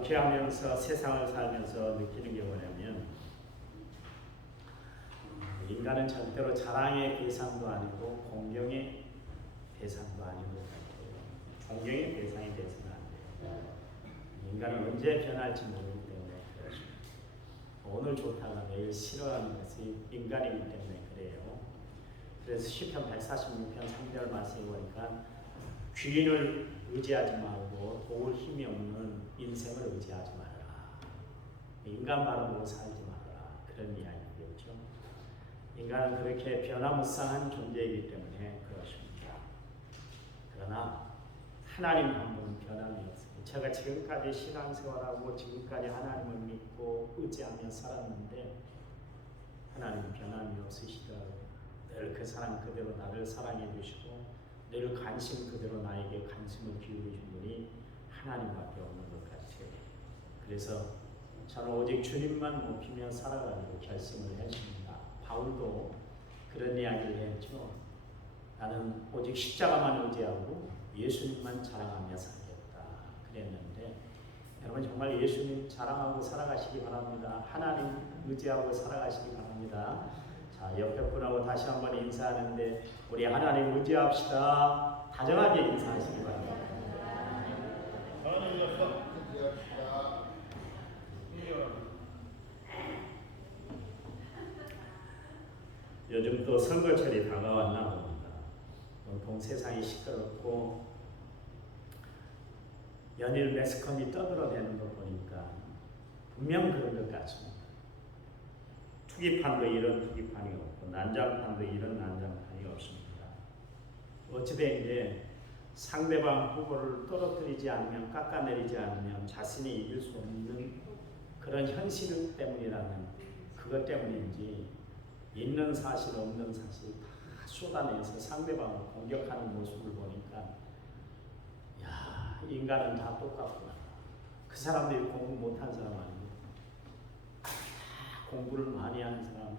목회하면서 세상을 살면서 느끼는 게 뭐냐면 인간은 절대로 자랑의 대상도 아니고 공경의 대상도 아니고 존경의 대상이 되어서는 안 돼요. 인간은 언제 변할지 모르기 때문에 그렇습니다. 오늘 좋다가 내일 싫어하는 것이 인간이기 때문에 그래요. 그래서 시편 146편 3절 말씀에 보니까 귀인을 의지하지 말고 도울 힘이 없는 인생을 의지하지 말아라. 인간 바라보고 살지 말아라. 그런 이야기겠죠. 인간은 그렇게 변화무쌍한 존재이기 때문에 그렇습니다. 그러나 하나님 한 분은 변함이 없습니다. 제가 지금까지 신앙생활하고 지금까지 하나님을 믿고 의지하며 살았는데 하나님은 변함이 없으시더라고요. 늘 그 사랑 그대로 나를 사랑해 주시고 늘 관심 그대로 나에게 관심을 기울이신 분이 하나님밖에 없는 것 같아요. 그래서 저는 오직 주님만 높이며 살아가기로 결심을 했습니다. 바울도 그런 이야기를 했죠. 나는 오직 십자가만 의지하고 예수님만 자랑하며 살겠다 그랬는데 여러분 정말 예수님 자랑하고 살아가시기 바랍니다. 하나님 의지하고 살아가시기 바랍니다. 자, 옆에 분하고 다시 한번 인사하는데 우리 하나님 의지합시다. 다정하게 인사하시기 바랍니다. 하나님 의지합시다. 요즘 또 선거철이 다가왔나 봅니다. 온통 세상이 시끄럽고 연일 매스컴이 떠들어대는 거 보니까 분명 그런 것 같습니다. 투기판도 이런 투기판이 없고 난장판도 이런 난장판이 없습니다. 어찌된 이제 상대방 후보를 떨어뜨리지 않으면 깎아내리지 않으면 자신이 이길 수 없는 그런 현실 때문이라는 그것 때문인지 있는 사실 없는 사실 다 쏟아내서 상대방을 공격하는 모습을 보니까 야 인간은 다 똑같구나. 그 사람들이 공부 못한 사람 아니고 공부를 많이 하는 사람,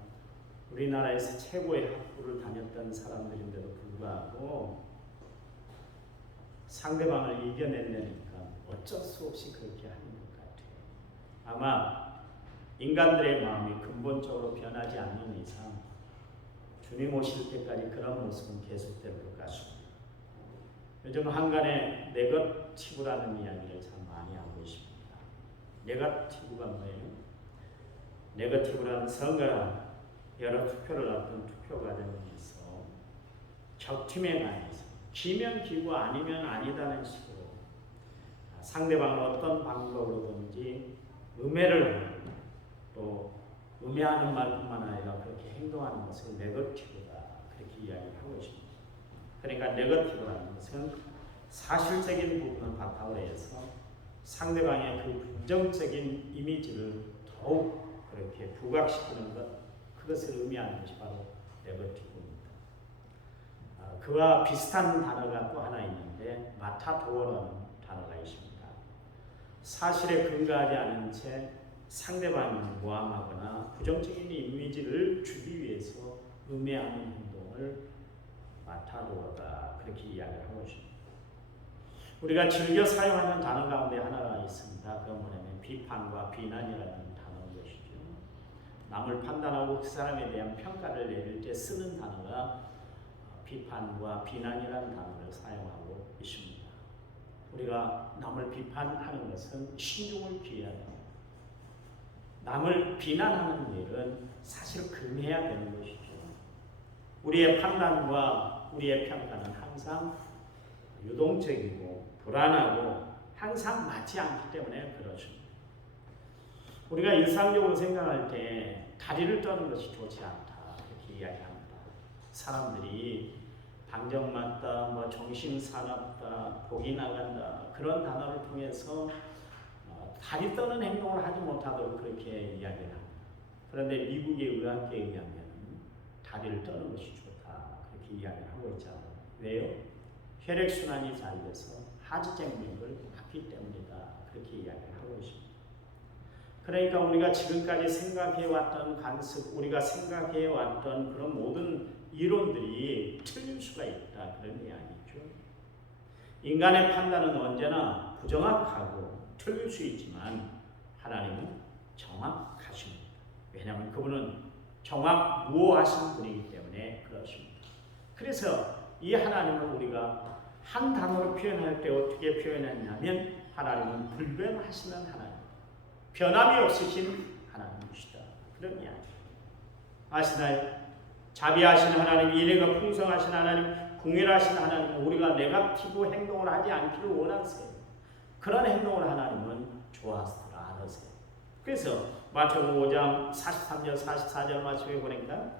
우리나라에서 최고의 학부를 다녔던 사람들인데도 불구하고 상대방을 이겨내려니까 어쩔 수 없이 그렇게 하는 것 같아요. 아마 인간들의 마음이 근본적으로 변하지 않는 이상 주님 오실 때까지 그런 모습은 계속될 것 같습니다. 요즘 한간에 네거티브라는 이야기를 참 많이 하고 있습니다. 네거티브가 뭐예요? 네거티브라는 선거란 여러 투표를 앞둔 투표 과정에서 적팀에 관해서 기면 기고 아니면 아니다는 식으로 상대방을 어떤 방법으로든지 음해를 하는 또 음해하는 말뿐만 아니라 그렇게 행동하는 것을 네거티브다 그렇게 이야기를 하고 있습니다. 그러니까 네거티브라는 것은 사실적인 부분을 바탕으로 해서 상대방의 그 부정적인 이미지를 더욱 그렇게 부각시키는 것, 그것을 의미하는 것이 바로 네거티브입니다. 그와 비슷한 단어가 또 하나 있는데 마타도어라는 단어가 있습니다. 사실에 근거하지 않은 채 상대방을 모함하거나 부정적인 이미지를 주기 위해서 음해하는 행동을 마타도어다 그렇게 이야기를 하고 있습니다. 우리가 즐겨 사용하는 단어 가운데 하나가 있습니다. 그건 뭐냐면 비판과 비난이라는 단어인 것이죠. 남을 판단하고 그 사람에 대한 평가를 내릴 때 쓰는 단어가 비판과 비난이라는 단어를 사용하고 있습니다. 우리가 남을 비판하는 것은 신중을 기해야 됩니다. 남을 비난하는 일은 사실 금해야 되는 것이죠. 우리의 판단과 우리의 평가는 항상 유동적이고 불안하고 항상 맞지 않기 때문에 그렇습니다. 우리가 일상적으로 생각할 때 다리를 떠는 것이 좋지 않다 이렇게 이야기합니다. 사람들이 방정 맞다, 정신 사납다, 복이 나간다 그런 단어를 통해서 다리 떠는 행동을 하지 못하도록 그렇게 이야기를 합니다. 그런데 미국의 의학계에 의하면 다리를 떠는 것이 좋다 그렇게 이야기를 하고 있잖아요. 왜요? 혈액순환이 잘 돼서 하지정맥을 막기 때문이다 그렇게 이야기를 하고 있습니다. 그러니까 우리가 지금까지 생각해왔던 관습, 우리가 생각해왔던 그런 모든 이론들이 틀릴 수가 있다 그런 이야기죠. 인간의 판단은 언제나 부정확하고 틀릴 수 있지만 하나님은 정확하십니다. 왜냐하면 그분은 정확무오하신 분이기 때문에 그렇습니다. 그래서 이 하나님을 우리가 한 단어로 표현할 때 어떻게 표현했냐면 하나님은 불변하시는 하나님, 변함이 없으신 하나님이시다. 그런 이야기. 아시나요? 자비하신 하나님, 인애가 풍성하신 하나님, 궁일하신 하나님, 우리가 네거티브 행동을 하지 않기를 원하세요. 그런 행동을 하나님은 좋아하시더라 하세요. 그래서 마태복음 5장 43절 44절 말씀에 보니까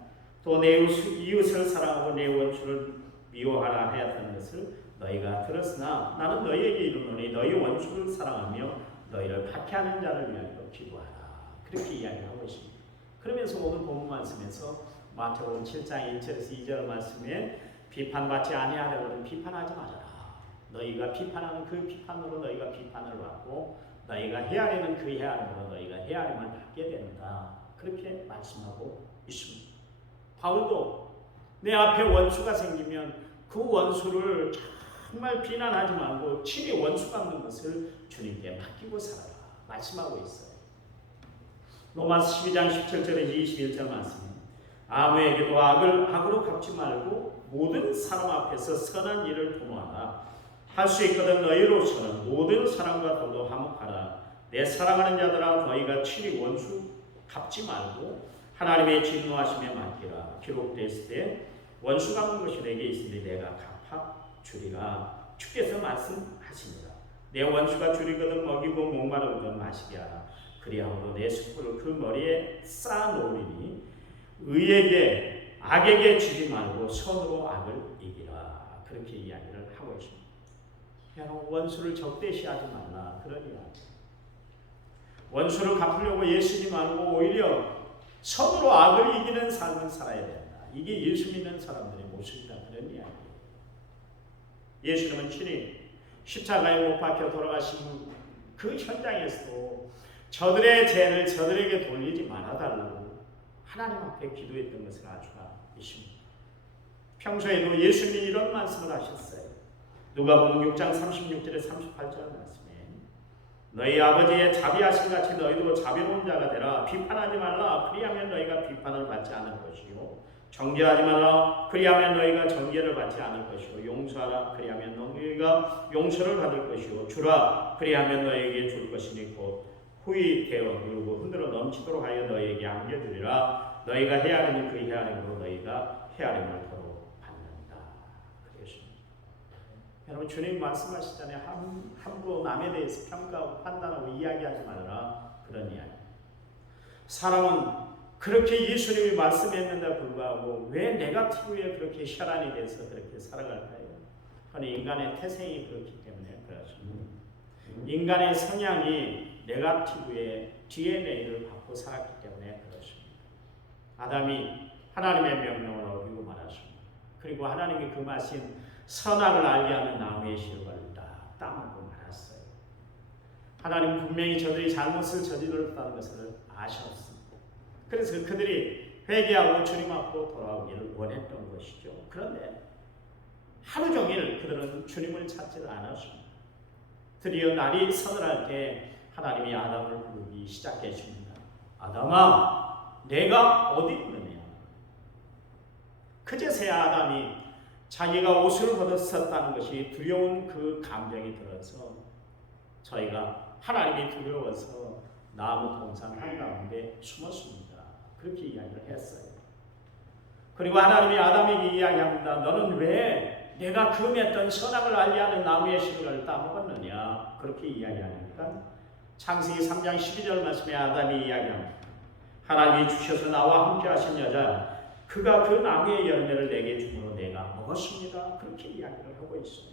또 내 이웃을 사랑하고 내 원수를 미워하라 하였다는 것을 너희가 들었으나 나는 너희에게 이르노니 너희 원수를 사랑하며 너희를 박해하는 자를 위하여 기도하라. 그렇게 이야기하고 있습니다. 그러면서 오늘 본문 말씀에서 마태복음 7장 1절에서 2절 말씀에 비판받지 아니하려거든 비판하지 말아라. 너희가 비판하는 그 비판으로 너희가 비판을 받고 너희가 헤아리는 그 헤아림으로 너희가 헤아림을 받게 된다. 그렇게 말씀하고 있습니다. 바울도 내 앞에 원수가 생기면 그 원수를 정말 비난하지 말고 친히 원수 갚는 것을 주님께 맡기고 살아라. 말씀하고 있어요. 로마서 12장 17절에서 21절 말씀에 아무에게도 악을 악으로 갚지 말고 모든 사람 앞에서 선한 일을 도모하라. 할 수 있거든 너희로서는 모든 사람과 더도 화목하라. 내 사랑하는 자들아 너희가 친히 원수 갚지 말고 하나님의 진노하심에 맡기라. 기록되었을 때 원수 갚는 것이 내게 있으니 내가 갚아 주리라. 주께서 말씀하시니라. 내 원수가 줄이거든 먹이고 목마르거든 마시게 하라. 그리하므로 내 숯불을 그 머리에 쌓아놓으리니 의에게 악에게 주지 말고 선으로 악을 이기라. 그렇게 이야기를 하고 있습니다. 여러분 원수를 적대시하지 말라. 그런 이야기. 원수를 갚으려고 애쓰지 말고 오히려 선으로 악을 이기는 삶을 살아야 된다. 이게 예수 믿는 사람들의 모습이다. 그런 이야기예요. 예수님은 친히 십자가에 못 박혀 돌아가신 그 현장에서도 저들의 죄를 저들에게 돌리지 말아달라고 하나님 앞에 기도했던 것을 알 수가 있습니다. 평소에도 예수님이 이런 말씀을 하셨어요. 누가복음 6장 36절에 38절 말씀에 너희 아버지의 자비하심 같이 너희도 자비로운 자가 되라. 비판하지 말라. 그리하면 너희가 비판을 받지 않을 것이요. 정죄하지 말라. 그리하면 너희가 정죄를 받지 않을 것이요. 용서하라. 그리하면 너희가 용서를 받을 것이요. 주라. 그리하면 너희에게 줄 것이니 곧 후히 되어 누르고 흔들어 넘치도록 하여 너희에게 안겨주리라. 너희가 헤아리는 그 헤아림으로 너희가 헤아림을 더러 받는다. 그랬습니다. 여러분 주님 말씀하시잖아요. 함부로 남에 대해서 평가하고 판단하고 이야기하지 말라. 그런 이야기. 사람은 그렇게 예수님이 말씀했는데 불구하고 왜 네거티브에 그렇게 혈안이 돼서 그렇게 살아갈까요? 그건 인간의 태생이 그렇기 때문에 그렇습니다. 인간의 성향이 네거티브의 DNA를 받고 살았기 때문에 그렇습니다. 아담이 하나님의 명령을 어기고 말았습니다. 그리고 하나님이 금하신 선악을 알게 하는 나무의 실과를 다 따먹고 말았어요. 하나님은 분명히 저들이 잘못을 저질렀다는 것을 아셨습니다. 그래서 그들이 회개하고 주님 앞으로 돌아오기를 원했던 것이죠. 그런데 하루 종일 그들은 주님을 찾지 않았습니다. 드디어 날이 서늘할 때 하나님이 아담을 부르기 시작했습니다. 아담아, 내가 어디 있느냐? 그제서야 아담이 자기가 옷을 벗었다는 것이 두려운 그 감정이 들어서 저희가 하나님이 두려워서 나무 동산 한가운데 숨었습니다. 그렇게 이야기를 했어요. 그리고 하나님이 아담에게 이야기합니다. 너는 왜 내가 금했던 선악을 알게 하는 나무의 실과를 따먹었느냐? 그렇게 이야기하니까 창세기 3장 12절 말씀에 아담이 이야기합니다. 하나님이 주셔서 나와 함께 하신 여자 그가 그 나무의 열매를 내게 주므로 내가 먹었습니다. 그렇게 이야기를 하고 있어요.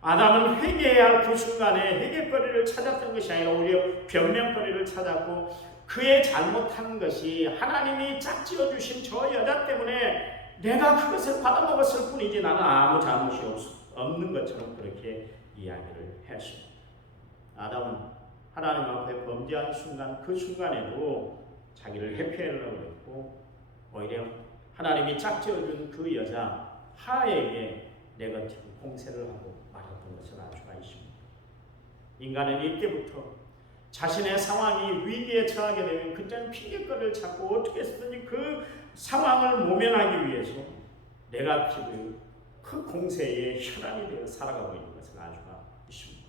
아담은 회개해야 할 그 순간에 회개거리를 찾았던 것이 아니라 오히려 변명거리를 찾았고 그의 잘못한 것이 하나님이 짝지어 주신 저 여자 때문에 내가 그것을 받아먹었을 뿐이지 나는 아무 잘못이 없는 것처럼 그렇게 이야기를 했습니다. 아담은 하나님 앞에 범죄한 순간 그 순간에도 자기를 회피하려고 했고 오히려 하나님이 짝지어준 그 여자 하에게 네거티브 공세를 하고 말았던 것을 알 수가 있습니다. 인간은 이때부터 자신의 상황이 위기에 처하게 되면 그때는 핑계거리를 찾고 어떻게 해서든지 그 상황을 모면하기 위해서 네거티브 그 공세의 혈안이 되어 살아가고 있는 것을 알 수가 있습니다.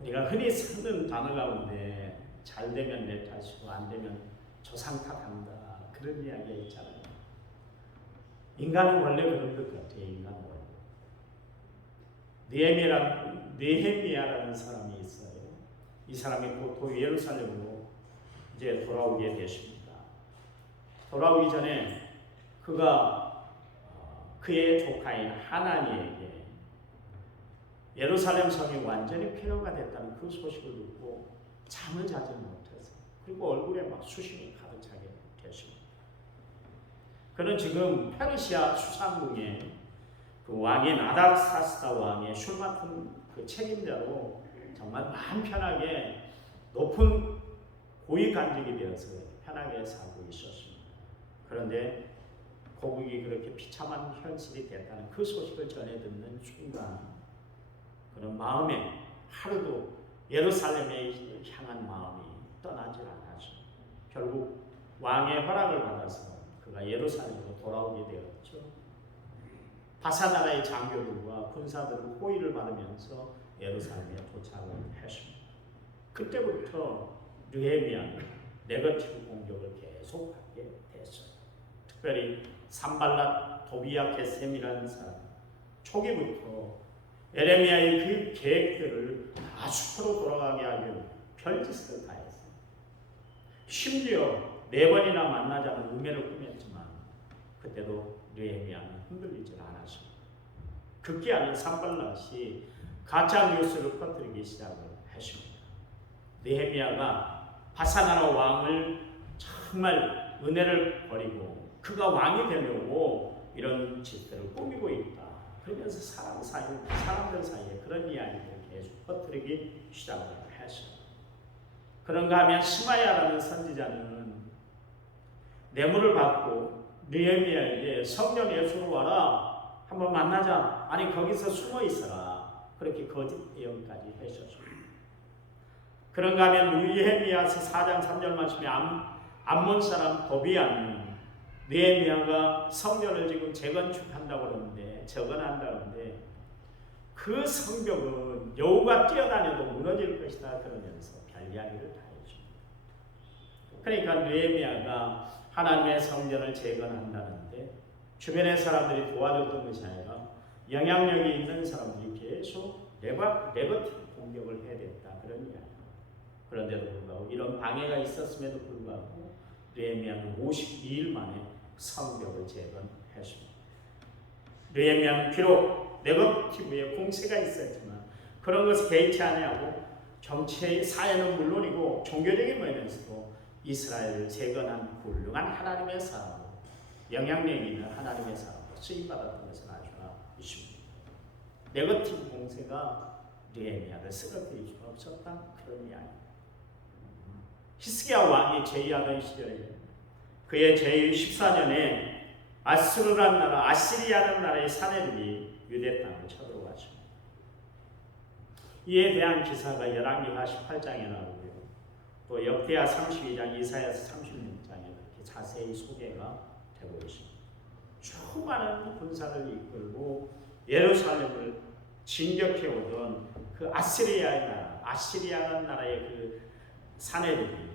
우리가 흔히 쓰는 단어 가운데 잘 되면 내 탓이고 안 되면 조상 탓한다 그런 이야기가 있잖아요. 인간은 원래 그런 것 같아요. 인간은 느헤미야라는 사람이 있어요. 이 사람이 곧 예루살렘으로 이제 돌아오게 되십니다. 돌아오기 전에 그가 그의 조카인 하나니에게 예루살렘 성이 완전히 폐허가 됐다는 그 소식을 듣고 잠을 자지 못해서 그리고 얼굴에 막 수심이 가득 차게 되십니다. 그는 지금 페르시아 수상궁에 그 왕인 아닥사스다 왕의 술 맡은 그 책임자로 정말 마음 편하게 높은 고위 간직이 되어서 편하게 살고 있었습니다. 그런데 고국이 그렇게 비참한 현실이 됐다는 그 소식을 전해 듣는 순간 그런 마음에 하루도 예루살렘에 향한 마음이 떠나질 않았죠. 결국 왕의 허락을 받아서 그가 예루살렘으로 돌아오게 되었죠. 바사나라의 장교들과 군사들은 호의를 받으면서 예루살렘에 도착을 했습니다. 그때부터 느헤미야는 네거티브 공격을 계속하게 됐어요. 특별히 산발랏 도비야 게셈이라는 사람 초기부터 에레미야의 그 계획들을 다 수포로 돌아가게 하려고 별짓을 다 했어요. 심지어 4번이나 만나자는 우매를 꾸몄지만 그때도 느헤미야는 흔들리질 않았습니다. 극기 아닌 산발랏이 가짜 뉴스를 퍼뜨리기 시작을 했습니다. 느헤미야가 바사나라 왕을 정말 은혜를 버리고 그가 왕이 되려고 이런 짓들을 꾸미고 있다. 그러면서 사람들 사이에 그런 이야기를 계속 퍼뜨리기 시작을 했어요. 그런가 하면 스마야라는 선지자는 뇌물을 받고 느헤미야에게 성전 예수로 와라. 한번 만나자. 아니 거기서 숨어 있어라. 그렇게 거짓 예언까지 하셨습니다. 그런가 하면 느헤미야서 4장 3절 말씀에 암몬 사람 도비야는 느헤미야가 성전을 지금 재건축한다고 그러는데 재건한다는데 그 성벽은 여우가 뛰어다녀도 무너질 것이다 그러면서 별 이야기를 다 해줍니다. 그러니까 느헤미야가 하나님의 성전을 재건한다는데 주변의 사람들이 도와줬던 것이 아니라 영향력이 있는 사람들이 계속 네거티브 공격을 해야 됐다 그런 이야기. 그런데도 불구하고 이런 방해가 있었음에도 불구하고 느헤미야는 52일 만에 성벽을 재건했습니다. 느헤미야는 비록 네거티브의 공세가 있었지만 그런 것을 개의치 아니하고 정치의 사회는 물론이고 종교적인 면에서도 이스라엘을 재건한 훌륭한 하나님의 사람으로 영향력 있는 하나님의 사람으로 쓰임받았던 것을 알 수가 있습니다. 네거티브 공세가 느헤미야를 쓰러뜨릴 수가 없었다 그런 이야기. 히스기야 왕이 제위하던 시절에 그의 제위 14년에 아수르라는 나라, 아시리아라는 나라의 사내들이 유대 땅을 쳐들어왔습니다. 이에 대한 기사가 열왕기하 18장에 나오고요. 또 역대하 32장, 이사야서 36장에 이렇게 자세히 소개가 되고 있습니다. 수많은 군사를 이끌고 예루살렘을 진격해 오던 그 아시리아의 나라, 아시리아라는 나라의 그 사내들이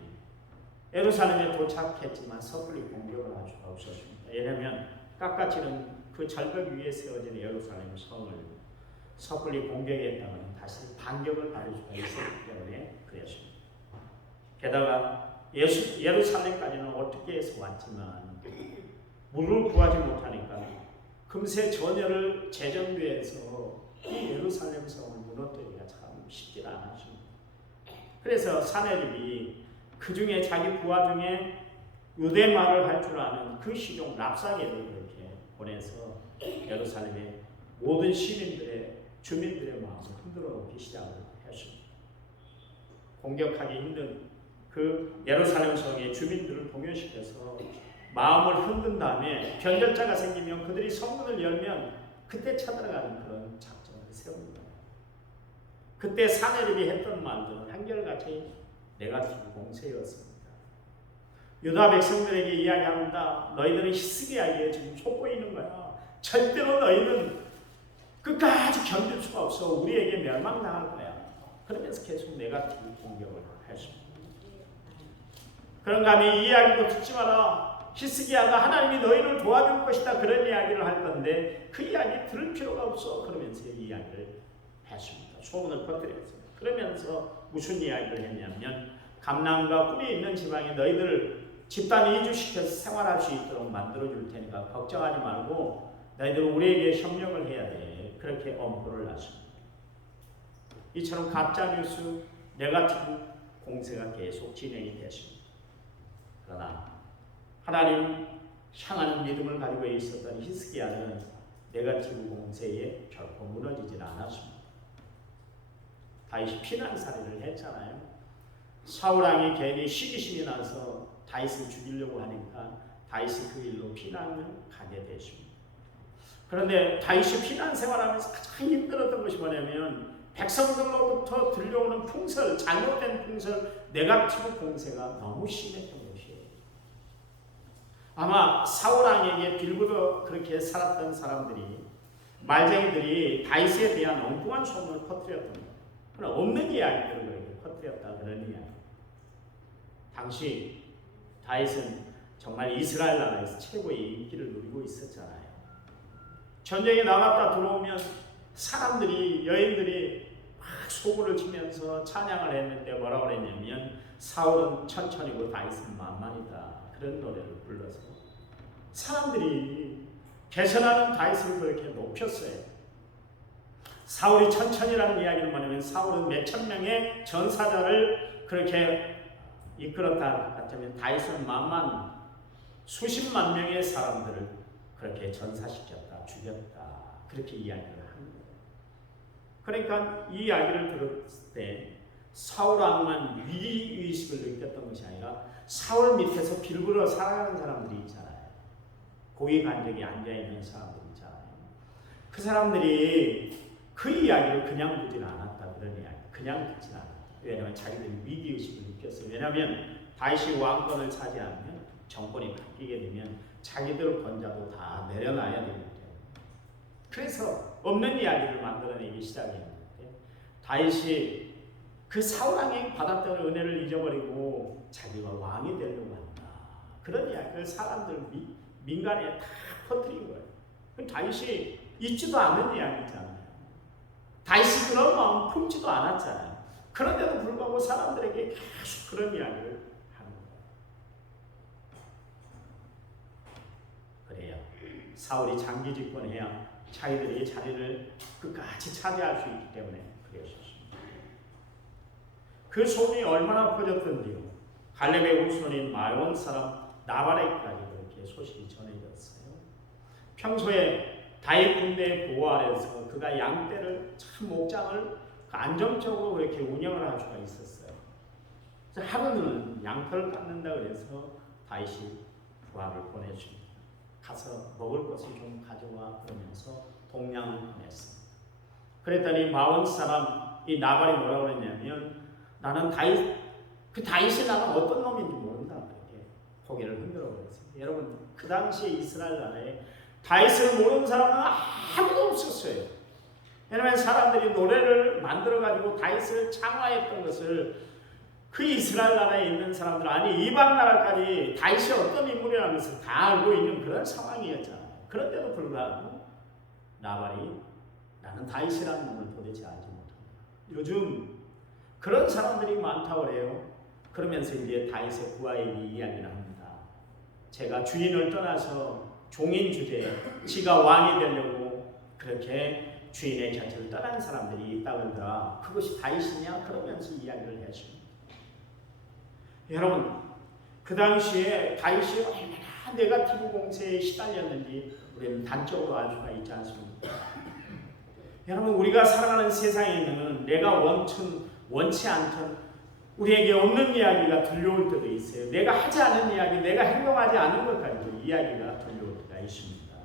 예루살렘에 도착했지만 섣불리 공격을 할 수가 없었습니다. 왜냐하면 깎아지는 그 절벽 위에 세워진 예루살렘 성을 섣불리 공격했다면 다시 반격을 받을 수가 있었기 때문에 그랬습니다. 게다가 예루살렘까지는 어떻게 해서 왔지만 물을 구하지 못하니까 금세 전열을 재정비해서 이 예루살렘 성을 무너뜨리기가 참 쉽지 않았습니다. 그래서 사내들이 그 중에 자기 부하 중에 유대 말을 할 줄 아는 그 시종 랍사게를 이렇게 보내서 예루살렘의 모든 주민들의 마음을 흔들어 놓기 시작을 했습니다. 공격하기 힘든 그 예루살렘 성의 주민들을 동요시켜서 마음을 흔든 다음에 변절자가 생기면 그들이 성문을 열면 그때 쳐들어가는 그런 작전을 세웁니다. 그때 사내립이 했던 말들은 한결같이 네거티브 공세였습니다. 유다 백성들에게 이야기합니다. 너희들은 히스기야에게 지금 속보이는 거야. 절대로 너희는 끝까지 견딜 수가 없어. 우리에게 멸망당할 거야. 그러면서 계속 네거티브 공격을 했습니다. 그런가 하면 이 이야기도 듣지 마라. 히스기야가 하나님이 너희를 도와줄 것이다. 그런 이야기를 할 건데 그 이야기 들을 필요가 없어. 그러면서 이 이야기를 했습니다. 소문을 퍼뜨렸습니다. 그러면서 무슨 이야기를 했냐면 감람과 꿀이 있는 지방에 너희들 집단 이주시켜서 생활할 수 있도록 만들어줄 테니까 걱정하지 말고 너희들 우리에게 협력을 해야 돼. 그렇게 엄포를 놨습니다. 이처럼 가짜뉴스, 네거티브 공세가 계속 진행이 됐습니다. 그러나 하나님 향하는 믿음을 가지고 있었던 히스기야는 네거티브 공세에 결코 무너지질 않았습니다. 다윗이 피난살이를 했잖아요. 사울왕이 괜히 시기심이 나서 다윗을 죽이려고 하니까 다윗이 그 일로 피난을 가게 됐습니다. 그런데 다윗이 피난 생활하면서 가장 힘들었던 것이 뭐냐면 백성들로부터 들려오는 풍설, 잘못된 풍설, 네거티브 공세가 너무 심했던 것이에요. 아마 사울왕에게 빌부러 그렇게 살았던 사람들이, 말쟁이들이 다윗에 대한 엉뚱한 소문을 퍼뜨렸던 거예요. 그러나 없는 이야기들을 그렇게 퍼뜨렸다, 그런 이야기. 당시 다윗은 정말 이스라엘 나라에서 최고의 인기를 누리고 있었잖아요. 전쟁에 나갔다 들어오면 사람들이, 여인들이 막 소고를 치면서 찬양을 했는데 뭐라고 그랬냐면 사울은 천천히고 다윗은 만만이다, 그런 노래를 불러서 사람들이 개선하는 다윗을 그렇게 높였어요. 사울이 천천히라는 이야기는 뭐냐면 사울은 몇천 명의 전사자를 그렇게 이끌었다 같으면 다윗은 만만, 수십만 명의 사람들을 그렇게 전사시켰다, 죽였다, 그렇게 이야기를 합니다. 그러니까 이 이야기를 들었을 때 사울 왕만 위기의식을 느꼈던 것이 아니라 사울 밑에서 빌부러 살아가는 사람들이 있잖아요. 고위관직에 앉아있는 사람들이 있잖아요. 그 사람들이 그 이야기를 그냥 보진 않았다, 그런 이야기. 그냥 듣진 않았다. 왜냐하면 자기들이 위기의식을 느꼈어요. 왜냐하면 다윗이 왕권을 차지하면, 정권이 바뀌게 되면 자기들 권자도 다 내려놔야 되기 때문에, 그래서 없는 이야기를 만들어내기 시작했는데 다윗이 그 사울왕이 받았던 은혜를 잊어버리고 자기가 왕이 되려고 한다, 그런 이야기를 사람들 민간에 다 퍼뜨린 거예요. 다윗이 잊지도 않는 이야기잖아요. 다윗이 그런 마음 품지도 않았잖아요. 그런데도 불구하고 사람들에게 계속 그런 이야기를 하는 거예요. 그래야 사울이 장기 집권해야 자기들이 자리를 끝까지 차지할 수 있기 때문에 그랬었습니다. 그 소문이 얼마나 퍼졌던지요. 갈렙의 후손인 마온 사람 나발에게까지 그렇게 소식이 전해졌어요. 평소에 다윗 군대의 보호 아래서 그가 양떼를, 참 목장을 안정적으로 그렇게 운영을 할 수가 있었어요. 하루는 양털을 깎는다 그래서 다윗이 부하를 보내줍니다. 가서 먹을 것을 좀 가져와, 그러면서 동량을 보냈습니다. 그랬더니 마온 사람 이 나발이 뭐라고 그랬냐면 나는 다윗이 나는 어떤 놈인지 모른다, 그렇게 고개를 흔들어 버렸습니다. 여러분, 그 당시에 이스라엘 나라에 다윗을 모르는 사람은 아무도 없었어요. 왜냐하면 사람들이 노래를 만들어가지고 다윗을 창화했던 것을 그 이스라엘 나라에 있는 사람들, 아니 이방 나라까지 다윗이 어떤 인물이라는 것을 다 알고 있는 그런 상황이었잖아요. 그런데도 불구하고 나발이 나는 다윗이라는 놈을 도대체 알지 못한다. 요즘 그런 사람들이 많다고 그래요. 그러면서 이제 다윗의 부하에게 이야기를 합니다. 제가 주인을 떠나서 종인 주제에 지가 왕이 되려고 그렇게 주인의 곁을 떠난 사람들이 있다고 하더라. 그것이 다윗이냐? 그러면서 이야기를 했습니다. 여러분, 그 당시에 다윗이 얼마나 네거티브 공세에 시달렸는지 우리는 단적으로 알 수가 있지 않습니까? 여러분, 우리가 살아가는 세상에는 내가 원치 않던 우리에게 없는 이야기가 들려올 때도 있어요. 내가 하지 않은 이야기, 내가 행동하지 않은 것 가지고 이야기가 들려올 때가 있습니다.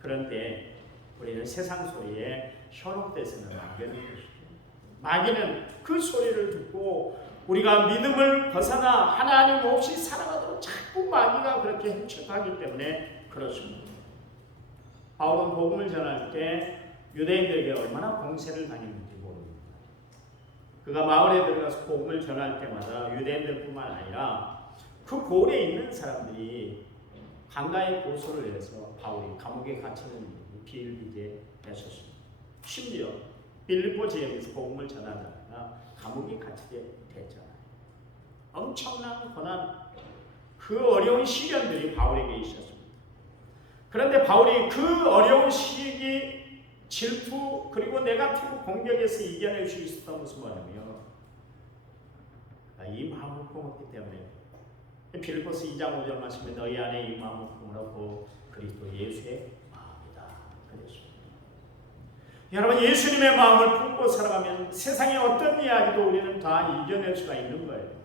그런데 우리는 세상 소리에 현혹돼서는 안 되는 것이죠. 마귀는 그 소리를 듣고 우리가 믿음을 벗어나 하나님 없이 살아가도록 자꾸 마귀가 그렇게 행책하기 때문에 그렇습니다. 바울은 복음을 전할 때 유대인들에게 얼마나 공세를 당했는지 모릅니다. 그가 마을에 들어가서 복음을 전할 때마다 유대인들뿐만 아니라 그 고을에 있는 사람들이 강가에 고소를 해서 바울이 감옥에 갇히는 일이 비일비재 했었습니다. 심지어 빌립보 지역에서 복음을 전하다가 감옥에 갇히게 됐잖아요. 엄청난 고난, 그 어려운 시련들이 바울에게 있었습니다. 그런데 바울이 그 어려운 시기, 질투 그리고 네거티브 공격에서 이겨낼 수 있었던 것은 뭐냐면 이 마음을 품었기 때문에 빌립보서 2장 5절 말씀에 너희 안에 이 마음을 품으라고 그리스도 예수의 마음이다 그랬습니다. 여러분, 예수님의 마음을 품고 살아가면 세상의 어떤 이야기도 우리는 다 이겨낼 수가 있는 거예요.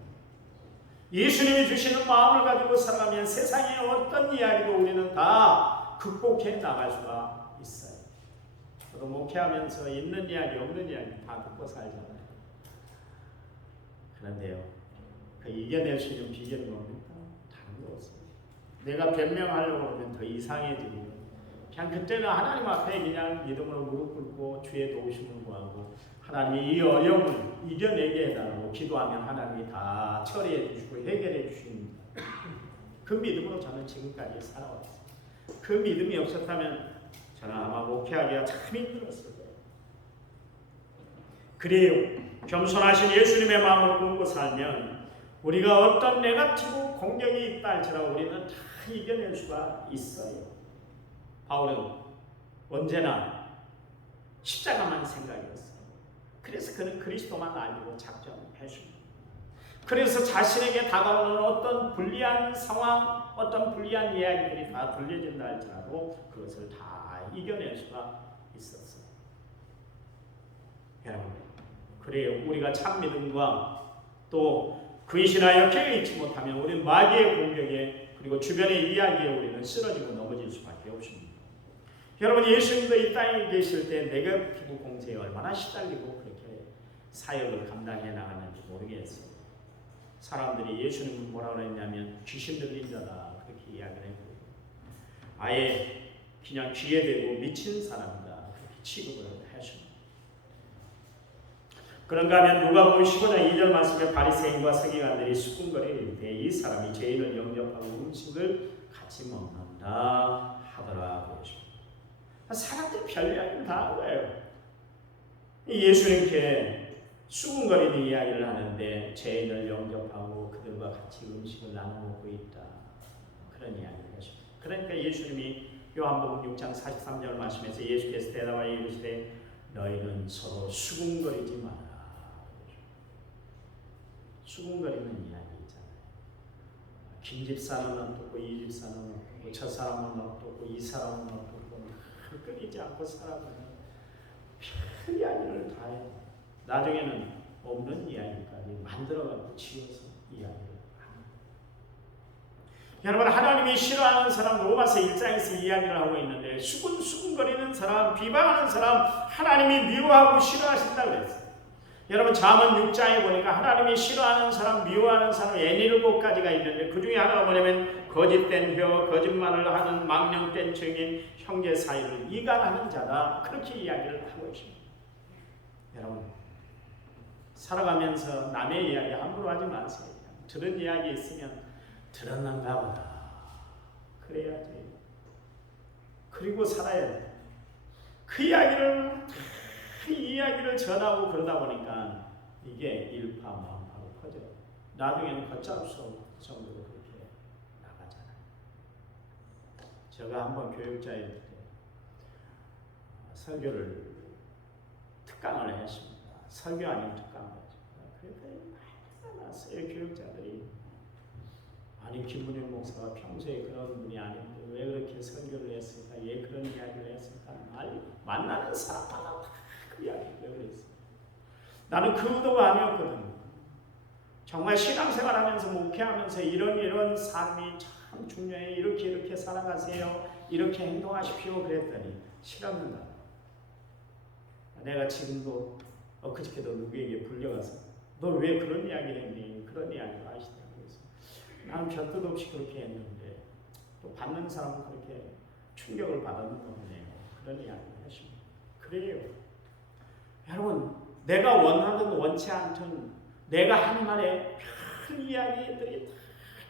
예수님이 주시는 마음을 가지고 살아가면 세상의 어떤 이야기도 우리는 다 극복해 나갈 수가 있어요. 저도 목회하면서 있는 이야기 없는 이야기 다 듣고 살잖아요. 그런데요, 그 이겨낼 수 있는 비결이 뭡니까? 다른 거 없어요. 내가 변명하려고 하면 더 이상해지고 그냥 그때는 하나님 앞에 그냥 믿음으로 무릎 꿇고 주의 도우심을 구하고 하나님이 이 어려움을 이겨내게 해달라고 기도하면 하나님이 다 처리해 주시고 해결해 주십니다. 그 믿음으로 저는 지금까지 살아왔어요. 그 믿음이 없었다면 저는 아마 목회하기가 참 힘들었을 거예요. 그래요. 겸손하신 예수님의 마음을 품고 살면 우리가 어떤 네거티브 공격이 있다 할지라도 우리는 다 이겨낼 수가 있어요. 바울은 언제나 십자가만 생각했어요. 그래서 그는 그리스도만 알고 작정했습니다. 그래서 자신에게 다가오는 어떤 불리한 상황, 어떤 불리한 이야기들이 다 들려진다 할지라도 그것을 다 이겨낼 수가 있었어요. 여러분, 그래요. 우리가 참 믿음과 또 근신하여 깨어 있지 못하면 우리는 마귀의 공격에 그리고 주변의 이야기에 우리는 쓰러지고 넘어질 수밖에 없습니다. 여러분, 예수님도 이 땅에 계실 때 네거티브 공세에 얼마나 시달리고 그렇게 사역을 감당해 나가는지 모르겠어요. 사람들이 예수님을 뭐라 그랬냐면 귀신 들린 자다 그렇게 이야기를 했고 아예 그냥 귀에 대고 미친 사람이다 그렇게 취급을 했습니다. 그런가 하면 누가복음 15장 2절 말씀에 바리새인과 서기관들이 수군거릴 때 이 사람이 죄인을 영접하고 음식을 같이 먹는다 하더라고요. 사람들이 별 이야기를 다 한 거예요. 예수님께 수군거리는 이야기를 하는데 죄인을 영접하고 그들과 같이 음식을 나눠 먹고 있다 그런 이야기를 하십니다. 그러니까 예수님이 요한복음 6장 43절 말씀에서 예수께서 대답하여 이르시되 너희는 서로 수군거리지 마라. 수군거리는 이야기 있잖아요. 김 집사는 어떻고 이 집사는 어떻고 저 사람은 어떻고 이 사람은 어떻고 끊이지 않고 살아가는 별 이야기를 다 해. 나중에는 없는 이야기까지 만들어가지고 지어서 이야기를 합니다. 여러분, 하나님이 싫어하는 사람 로마서 1장에서 이야기를 하고 있는데 수군거리는 사람, 비방하는 사람 하나님이 미워하고 싫어하신다고 그랬어요. 여러분, 잠언 6장에 보니까 하나님이 싫어하는 사람, 미워하는 사람 7가지가 있는데 그 중에 하나가 뭐냐면 거짓된 혀, 거짓말을 하는 망령된 증인, 형제 사이를 이간하는 자다 그렇게 이야기를 하고 있습니다. 여러분, 살아가면서 남의 이야기 함부로 하지 마세요. 들은 이야기 있으면 들었는가 보다 그래야지. 그리고 살아야 돼. 그 이야기를 전하고 그러다 보니까 이게 일파만파로 퍼져요. 나중에는 걷잡을 수 없을 정도로 그렇게 나가잖아요. 제가 한번 교육자일 때 설교를 특강을 했습니다. 설교 아닌 특강을 했습니다. 그랬더니 많이 났어요. 교육자들이. 아니, 김문영 목사가 평소에 그런 분이 아닌데 왜 그렇게 설교를 했을까? 왜 그런 이야기를 했을까? 아니, 만나는 사람마다 다 그 이야기를 그랬어요. 나는 그 의도가 아니었거든요. 정말 신앙생활하면서 목회하면서 이런 삶이 참 중요해. 이렇게 살아가세요. 이렇게 행동하십시오. 그랬더니 싫었는다. 내가 지금도 엊그저께도 누구에게 불려가서 너 왜 그런 이야기 했니? 그런 이야기를 하시더라고요. 그래서 나는 별 뜻 없이 그렇게 했는데 또 받는 사람은 그렇게 충격을 받았는 거네요. 그런 이야기를 하십니다. 그래요. 여러분, 내가 원하든 원치 않든 내가 한 말에 큰 이야기들이 다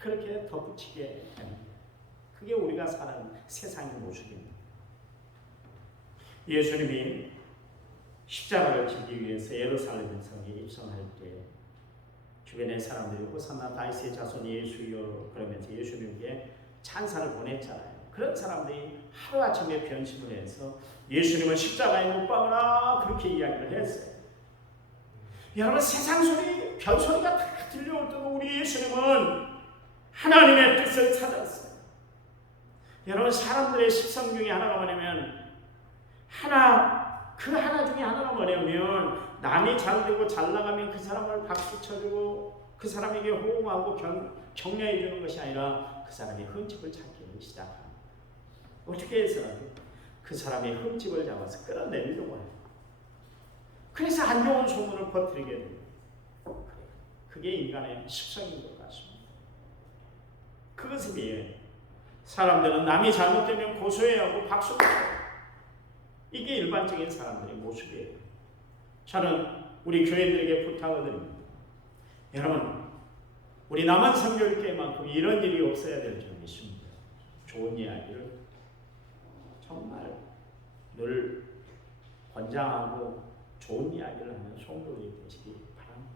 그렇게 덧붙이게 됩니다. 그게 우리가 사는 세상의 모습입니다. 예수님이 십자가를 지기 위해서 예루살렘 성에 입성할 때 주변의 사람들이 호산나 다윗의 자손 예수여 그러면서 예수님께 찬사를 보냈잖아요. 그런 사람들이 하루아침에 변심을 해서 예수님은 십자가에 못 박으라 그렇게 이야기를 했어요. 여러분, 세상 소리, 별소리가 다 들려올 때도 우리 예수님은 하나님의 뜻을 찾았어요. 여러분, 사람들의 십성 중에 하나가 뭐냐면 그 하나 중에 하나가 뭐냐면 남이 잘 되고 잘 나가면 그 사람을 박수 쳐주고 그 사람에게 호응하고 격려해 주는 것이 아니라 그 사람의 흠집을 찾기를 시작합니다. 어떻게 해서라도 그 사람의 흠집을 잡아서 끌어내려고 해요. 그래서 안 좋은 소문을 퍼뜨리게 됩니다. 그게 인간의 습성인 것 같습니다. 그것에 비해 사람들은 남이 잘못되면 고소해야 하고 박수를 쳐요. 이게 일반적인 사람들의 모습이에요. 저는 우리 교회들에게 부탁을 드립니다. 여러분, 우리 남한 선교일교회만큼 이런 일이 없어야 될 줄 믿습니다. 좋은 이야기를 정말 늘 권장하고 좋은 이야기를 하는 성도들이 되시기 바랍니다.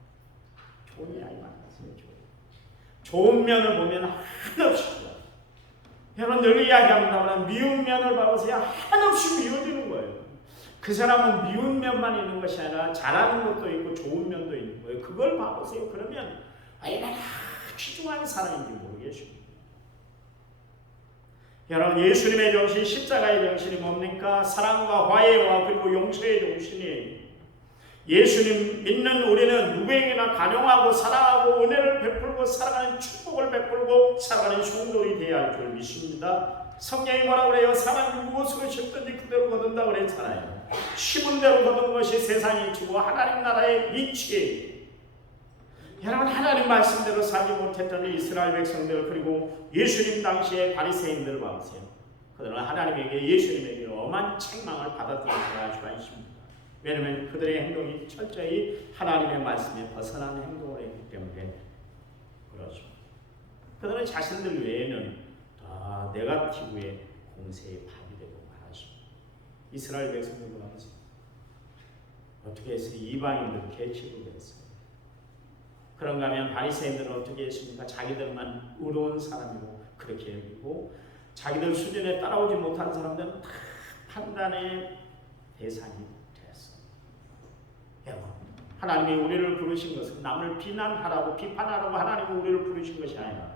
좋은 이야기 많았어요. 좋은 면을 보면 한없이 좋아요. 여러분, 늘 이야기합니다만 미운 면을 봐보세요. 한없이 미워지는 거예요. 그 사람은 미운 면만 있는 것이 아니라 잘하는 것도 있고 좋은 면도 있는 거예요. 그걸 봐보세요. 그러면 얼마나 귀중한 사람인지 모르겠습니다. 여러분, 예수님의 정신, 십자가의 정신이 뭡니까? 사랑과 화해와 그리고 용서의 정신이에요. 예수님 믿는 우리는 누구에게나 간용하고 사랑하고 은혜를 베풀고 살아가는 축복을 베풀고 살아가는 성도이 되어야 할 줄 믿습니다. 성경이 뭐라고 그래요? 사람이 무엇으로 심든지 그대로 거둔다고 그랬잖아요. 심은 대로 거둔 것이 세상이 주고 하나님 나라의 이치예요. 여러분, 하나님 말씀대로 살지 못했던 이스라엘 백성들 그리고 예수님 당시의 바리새인들을 봐보세요. 그들은 하나님에게 예수님에게 엄한 책망을 받았던 줄 알 수가 있습니다. 왜냐하면 그들의 행동이 철저히 하나님의 말씀에 벗어난 행동을 했기 때문에 그렇습니다. 그들은 자신들 외에는 다 네거티브의 공세에 파괴되고 말았습니다. 이스라엘 백성들도 말했어요. 어떻게 해서 이방인들 개취를 했어요. 그런가 하면 바리새인들은 어떻게 했습니까? 자기들만 의로운 사람이고 그렇게 여기고 자기들 수준에 따라오지 못한 사람들은 다 판단의 대상이 하나님이 우리를 부르신 것은 남을 비난하라고 비판하라고 하나님이 우리를 부르신 것이 아니라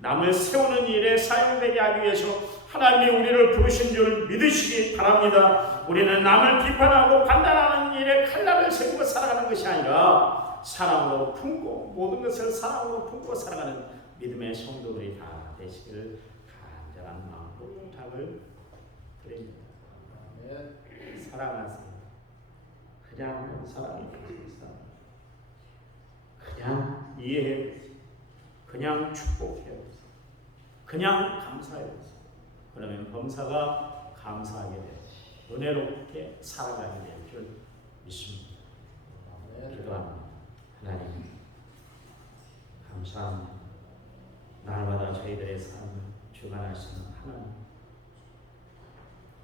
남을 세우는 일에 사용되게 하기 위해서 하나님이 우리를 부르신 줄 믿으시기 바랍니다. 우리는 남을 비판하고 판단하는 일에 칼날을 세우고 살아가는 것이 아니라 사랑으로 품고 모든 것을 사랑으로 품고 살아가는 믿음의 성도들이 다 되시기를 간절한 마음으로 부탁을 드립니다. 사랑하세요. 그냥 사랑해 주세요. 그냥 이해해 주세요. 그냥 축복해 주세요. 그냥 감사해 주세요. 그러면 범사가 감사하게 돼요. 은혜롭게 살아가게 될 줄 믿습니다. 기도합니다. 하나님 감사합니다. 날마다 저희들의 삶을 주관하시는 하나님,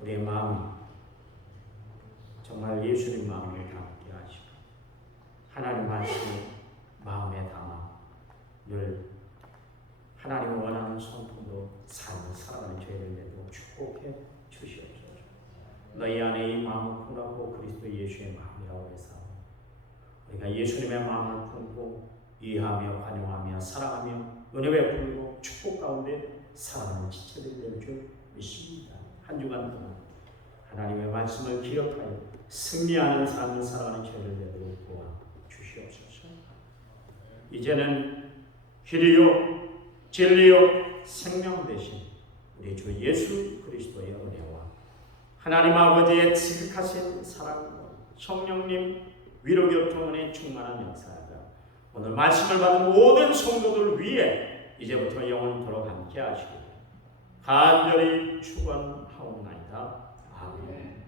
우리의 마음이 정말 예수님 마음을 담게 하시고 하나님 말씀을 마음에 담아 늘 하나님을 원하는 성품으로 삶을 살아가는 저희들에게도 축복해 주시옵소서. 너희 안에 이 마음을 품고 그리스도 예수의 마음이라고 해서 우리가 예수님의 마음을 품고 이해하며 관용하며 사랑하며 은혜 베풀고 축복 가운데 살아가는 지체들이 될 줄 믿습니다. 한 주간 동안 하나님의 말씀을 기억하여 승리하는 삶을 살아가는 저희를 되도록 도와 주시옵소서. 이제는 길이요 진리요 생명 되신 우리 주 예수 그리스도의 은혜와 하나님 아버지의 지극하신 사랑과 성령님 위로교통원의 충만한 역사가 오늘 말씀을 받은 모든 성도들 위해 이제부터 영원토록 함께 하시고 간절히 축원하옵나이다. 아멘.